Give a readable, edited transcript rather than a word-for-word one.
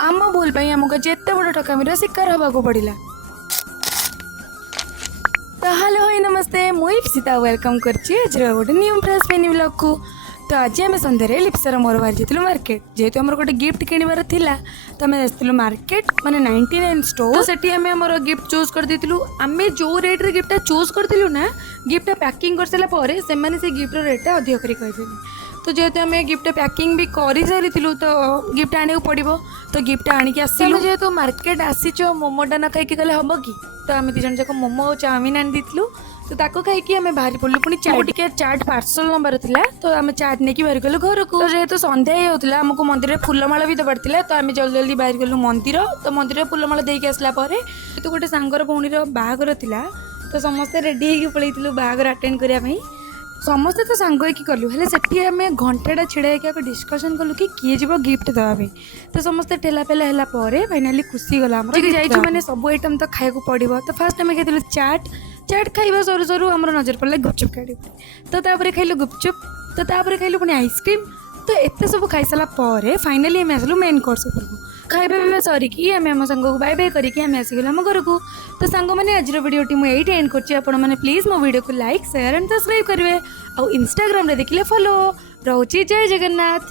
आम भूल पाई आमको जिते बड़ ठकामीर शिकार हवा को पड़ा। तो हेलो हाय नमस्ते मुई सीता वेलकम करछि गोटे न्यू फ्रेश पेनी ब्लॉग को। तो आज आम सन्धार लिप्सार मोर बाहर जाइलु मार्केट जेहेतु आम गोटे गिफ्ट किणवार थिला तो आम जाइलु मार्केट माने 99 स्टोर। तो सेठी आम आमर गिफ्ट चूज कर देथिलु। आमे जो रेट रे गिफ्ट चूज करथिलु ना गिफ्ट पैकिंग कर सारा पर से माने से गिफ्ट रेट अधिक करी कहिथिले। तो जेहेतु आम गिफ्ट पैकिंग भी कर सारी तो गिफ्ट आने पड़ो तो गिफ्ट आणिक आसिलु। जेहेतु मार्केट आसीच मोमोटा न खाई गले हम कि तो आम दिजन जाक मोमो और चाउमिन आनी देथिलु। तो ताको खाई आम बाहर पड़ू पुणी टिके चाट पार्सल नंबर था तो आम चाट नहीं बाहर गलु घर को। तो जेहेतु संध्या ही होता आमको मंदिर में फूलमाला भी दबार था तो आम जल्दी जल्दी बाहर गलु मंदिर। तो मंदिर में फूलमाला देके आसला तो गोटे सांगर भौणीर बाहागर था तो समस्ते रेडी होगी पलैलु बाहागर अटेंड करने। समस्ते तो सांग होगी कलु हेले सेठी आम घंटाटा छिड़ा होकर डिस्कसन कलु कि किए जीव गिफ्ट देवाई। तो समस्ते ठेला पेला है फाइनाली खुशी गला मैंने सब आइटम तो खाया पड़ो। तो फास्ट आम खाई चाट चाट खाइबा सरू सरू आम नजर पड़ा गुपचुप खाई तो तापर खाइलु गुपचुप तो तापर खाइलु पुणी आइसक्रीम। तो एत सब खाई सारा फाइनाली आम आसलु मेन कोर्स उपरको खाଇବା ପିଇବା ସରିକି ଆମେ ଆମ ସାଙ୍ଗକୁ ବାଏ ବାଏ କରିକି ଆମେ ଆସିଗଲୁ ଆମ ଘରକୁ। ତ ସାଙ୍ଗମାନେ ଆଜିର ଭିଡ଼ିଓଟି ମୁଁ ଏଇଠି ଏଣ୍ଡ କରୁଛି। ଆପଣମାନେ ପ୍ଲିଜ୍ ମୋ ଭିଡ଼ିଓକୁ ଲାଇକ୍ ସେୟାର ଆଣ୍ଡ ସବସ୍କ୍ରାଇବ୍ କରିବେ ଆଉ ଇନଷ୍ଟାଗ୍ରାମରେ ଦେଖିଲେ ଫଲୋ। ରହୁଛି ଜୟ ଜଗନ୍ନାଥ।